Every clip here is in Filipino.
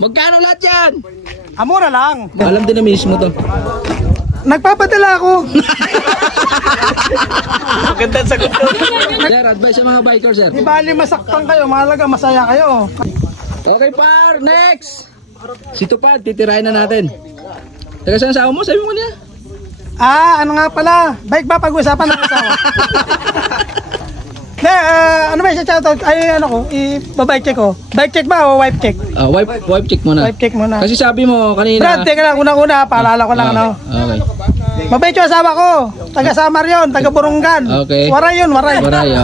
Magkano lahat yan? Mura lang. Alam din na mismo to. Nagpapadala ako. Magandang sagot to. Sir, advice sa mga bikers, sir. Di bali masaktan kayo, mahalaga masaya kayo. Okay, par, next. Si Tupad, titirahin na natin. Taga saan asawa mo? Sabi mo niya. Ano nga pala? Bike ba pag-usapan ng asawa? Ano ba yung shoutout? Ay, ano ko, i-bike check ko. Bike check ba o wipe check? Wipe check muna. Wipe check muna. Kasi sabi mo kanina. Brad, teka lang, unang-una, paalala ko lang ano. Okay. Mabait yung asawa ko. Taga Samar yun, taga Burungan. Okay. Waray yun, waray. Waray,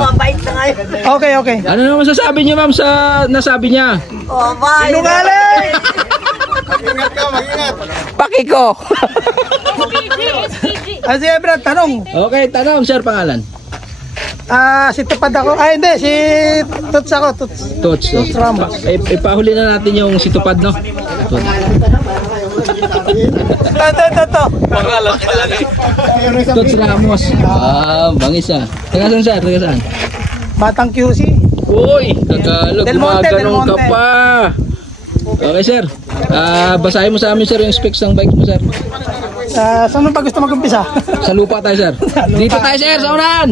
Okay, okay. Ano naman masasabi niyo, ma'am, sa nasabi niya? Sinungaling! Mag-ingat ka, mag-ingat. Pakiko. Sige, Brad, tanong. Okay, tanong, sir, pangalan. Si Tupad ako. Ay, hindi, si Tuts ako. Tots. Ramos. Ipahuli na natin yung si Tupad, no? Ito. Tots Ramos. Bangis ah. Taga saan, sir? Taga saan? Batang QC. Uy, Tagalog, Del Monte, gumaganong ka pa. Okay, sir. Basahin mo sa amin, sir, yung specs ng bike mo, sir. Saan ba gusto mag-umpisa? Sa lupa tayo, sir. Dito tayo, sir, sa unahan.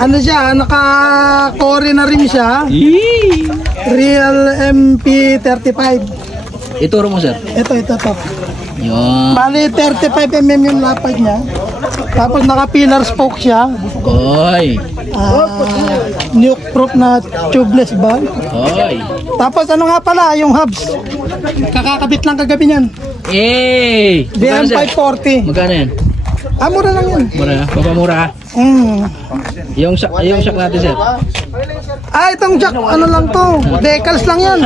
Ano siya, naka-core na rin siya. Yee! Real MP35. Ituro mo, sir. Ito. Yun. Bali 35mm yung lapad niya. Tapos naka-pillar spoke siya. Oy. Nuke proof na tubeless valve. Oy. Tapos ano nga pala, yung hubs. Kakakabit lang kagabi niyan. Eh! BM 540. Magkano yan? Mura lang yan. Mura, papamura ka. Yung shock natin, sir. Itong jack, ano lang to. Decals lang yan.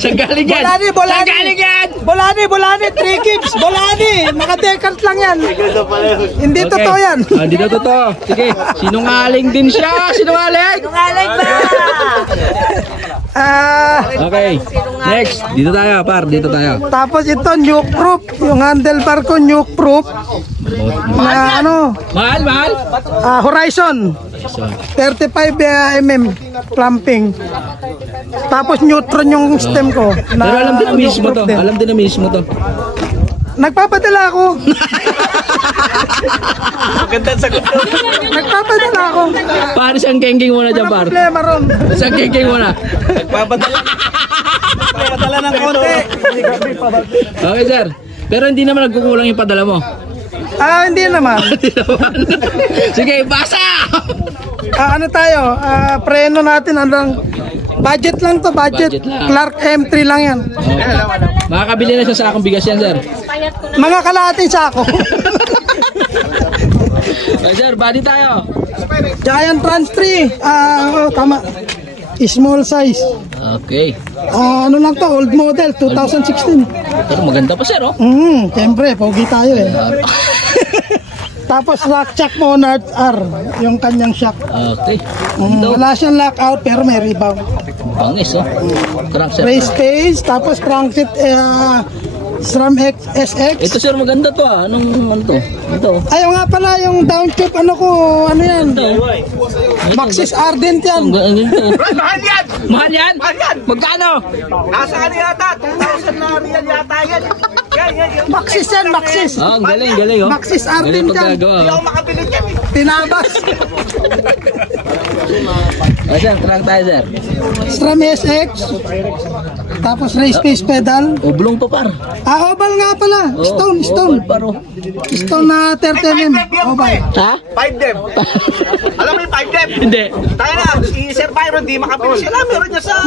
Saan galing yan? Bolani. Saan galing yan? Bolani, 3 gigs. Bolani, naka-decals lang yan. Hindi totoo yan. Hindi na totoo. Sige, sinungaling din siya. Sinungaling ba? Okay, next. Dito tayo, par. Dito tayo. Tapos ito, nuke proof. Yung handlebar ko, nuke proof. Na ano? Mahal? Horizon. 35mm clamping. Tapos neutron yung stem ko. Pero alam din na mismo to. Alam din na mismo to. Nagpapadala ako. Magandang sagot to. Nagpapadala ako. Paris ang kengking muna dyan, par. Problema ron. Isang kengking muna. Nagpapadala ng konti. Okay, sir. Pero hindi naman nagkukulang yung padala mo. Hindi naman. Sige, basa! Ano tayo? Preno natin hanggang budget lang to, budget. Budget lang. Clark M3 lang yan. Makakabili na sa sakong bigas yan, sir. Mga kalahating sako. Okay, sir, body tayo. Giant Trans 3. Tama. Small size. Okay. Ano lang to, old model, 2016. Pero maganda pa, sir, oh. Siyempre, pogi tayo eh. Tapos shock Monarch R, yung kanyang shock. Okay. Wala siyang lockout pero may rebound. Bangis, oh. Crankset. Race case, tapos crankset SRAM SX. Ito, sir, maganda to, ah. Ano to? Ito. Ayaw nga pala yung downshift, ano ko, ano yan? Maxis Ardent yan. Mahal yan! Mahal yan? Magkano? Nasa ano yata? 2,000 na real yata yan. Maxis yan, Maxis. Ang galing, oh. Maxis Galing Ardent yan. pagkagawa, Hindi oh. ako makabili yan. Tinabas. Okay, sir, crank tayo, sir. SRAM SX. Tapos race case pedal. Oblong pa, par. Oval nga pala. Stone. Oval, paro. Stone na 30mm. Oval. Ha? 5 dem. Alam mo yung 5 dem? Hindi. Tayo na, si Sir Byron, di makabili siya lang. Meron niya sa...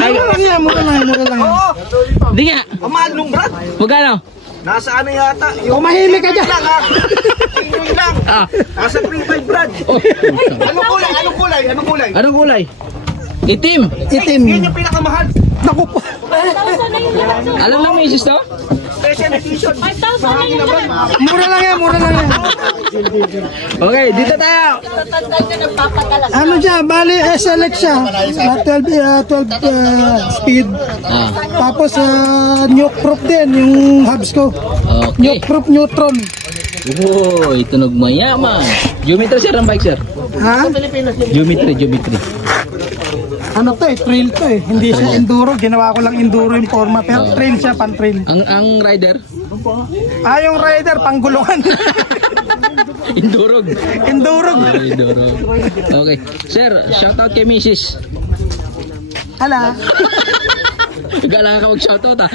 Mura lang. Oo. Hindi nga. Ang mahal nung Brad. Magkano? Nasa ano yata? Umahimik ka dyan. lang ha. Tingin lang. Nasa 3.5 Brad. Anong kulay? Anong kulay? Itim. Yan yung pinakamahal. Naku po. Alam ng misis to? Special edition. 5,000 na yun yan. Mura lang yan. Okay, dito tayo. Ano siya? Bali SLX siya. 12 speed. Tapos nuke proof din yung hubs ko. Okay. Nuke proof neutron. Uy, tunog mayaman. Geometry, sir, ang bike, sir. Ha? Geometry. Ano to eh, trail to eh. Hindi siya enduro, ginawa ko lang enduro yung forma. Pero trail siya, pan trail. Ang rider? Yung rider, panggulungan. Indurog. Enduro. Indurog. Okay. Sir, shoutout kay Mrs. Hala. Gala ka mag-shoutout ha.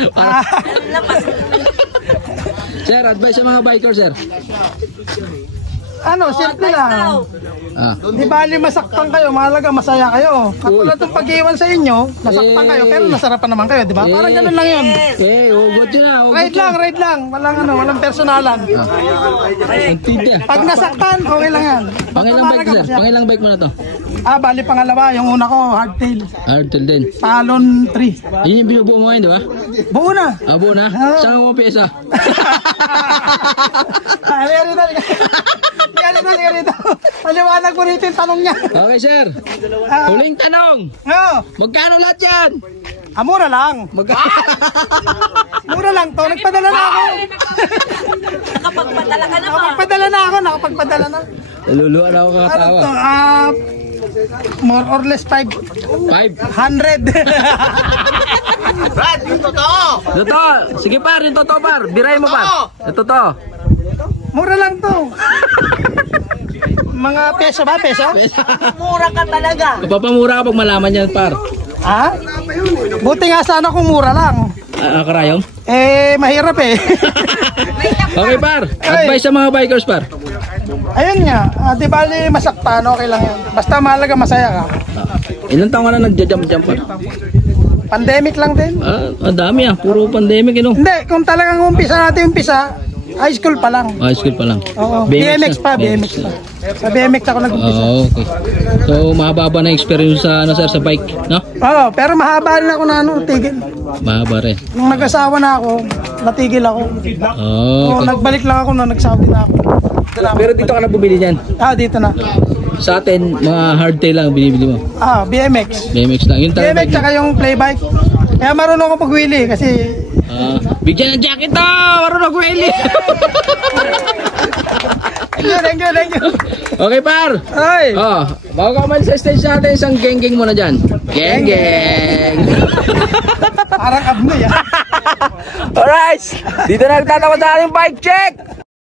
Sir, advice sa mga biker, sir. Ano, simple lang. Di bali masaktan kayo, mahalaga masaya kayo. Katulad ng pag-iwan sa inyo, masaktan kayo, pero nasarapan naman kayo, di ba? Parang ganun lang yun. Hugot yun ha. Ride lang. Walang personalan. Pag nasaktan, okay lang yan. Pangilang bike, sir? Pangilang bike mo na to? Bali pangalawa, yung una ko, hardtail. Hardtail din. Talon 3. Yun yung binubuo mo ngayon, di ba? Buo na. Buo na? Saan mo pyesa? Rito. Paliwanag mo rito yung tanong niya. Okay, sir. Huling tanong. Magkano lahat yan? Mura lang. Mura lang to. Nagpadala na ako. Nakapagpadala na. Naluluan ako kakatawa. More or less 500. Brad, yung totoo. Totoo. Sige par, yung totoo par. Biray mo par. Yung totoo. Mura lang to. Mga peso ba? Peso? Mura ka talaga. Papamura ka pag malaman yan par. Buti nga sana kung mura lang. Karayong? Mahirap eh. Okay par. Advice sa mga bikers par. Ayun nga. Di bali masaktan, okay lang yan. Basta mahalaga masaya ka. Ilan taon ka na nagja-jump par? Pandemic lang din. Ang dami puro pandemic Hindi, kung talagang umpisa, high school pa lang. High school pa lang. Oo. BMX pa. Sa BMX ako nag-umpisa. Okay. So mahaba na experience sa sir sa bike, no? Oo, pero mahaba rin ako na natigil. Mahaba rin. Nung nag-asawa na ako, natigil ako. Nagbalik lang ako na nagsabi na ako. Pero dito ka na bumili niyan? Dito na. Sa atin, mga hardtail lang binibili mo? BMX. BMX lang. Yung BMX tsaka yung playbike. Kaya marunong ako pag-wheelie kasi... bigyan ng jacket to! Marunong mag-wheelie! Thank you. Okay par! Bago ka umalis sa stage natin, isang geng-geng muna dyan. Geng-geng! Parang abnoy Alright! Dito na nagtatapos sa ating bike check!